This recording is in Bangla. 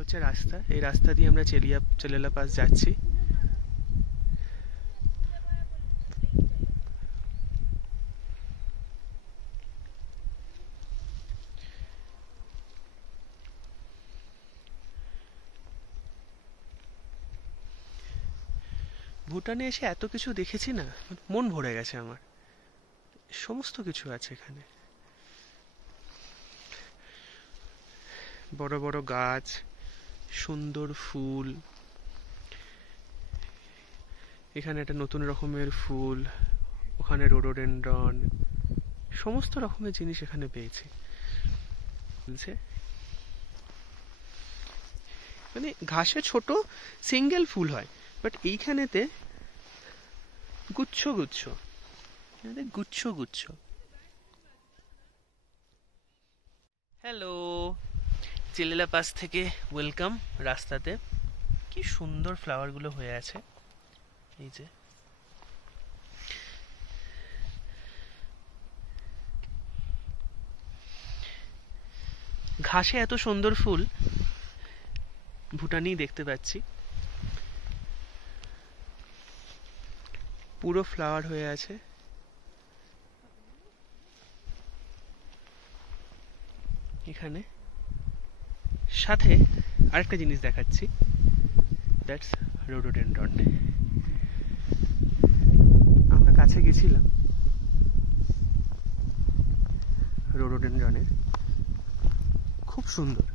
হচ্ছে রাস্তা, এই রাস্তা দিয়ে আমরা চেলেলা পাস যাচ্ছি। ভুটানে এসে এত কিছু দেখেছি না, মন ভরে গেছে আমার। সমস্ত কিছু আছে এখানে, বড় বড় গাছ, সুন্দর ফুল। এখানে একটা নতুন রকমের ফুল, ওখানে রোডোডেনড্রন, সমস্ত রকমের জিনিস এখানে পেয়েছি। মানে ঘাসে ছোট সিঙ্গেল ফুল হয়, বাট এইখানেতে গুচ্ছ গুচ্ছ, গুচ্ছ গুচ্ছ। হ্যালো, চিলেলা পাস থেকে ওয়েলকাম। রাস্তাতে কি সুন্দর ফ্লাওয়ার গুলো হয়ে আছে, এই যে। ঘাসে এত সুন্দর ফুল ভুটানেই দেখতে পাচ্ছি। পুরো ফ্লাওয়ার হয়ে আছে। এখানে সাথে আরেকটা জিনিস দেখাচ্ছি, দ্যাটস রোডোডেনড্রন। আমরা কাছে গেছিলাম রোডোডেনড্রনের, খুব সুন্দর।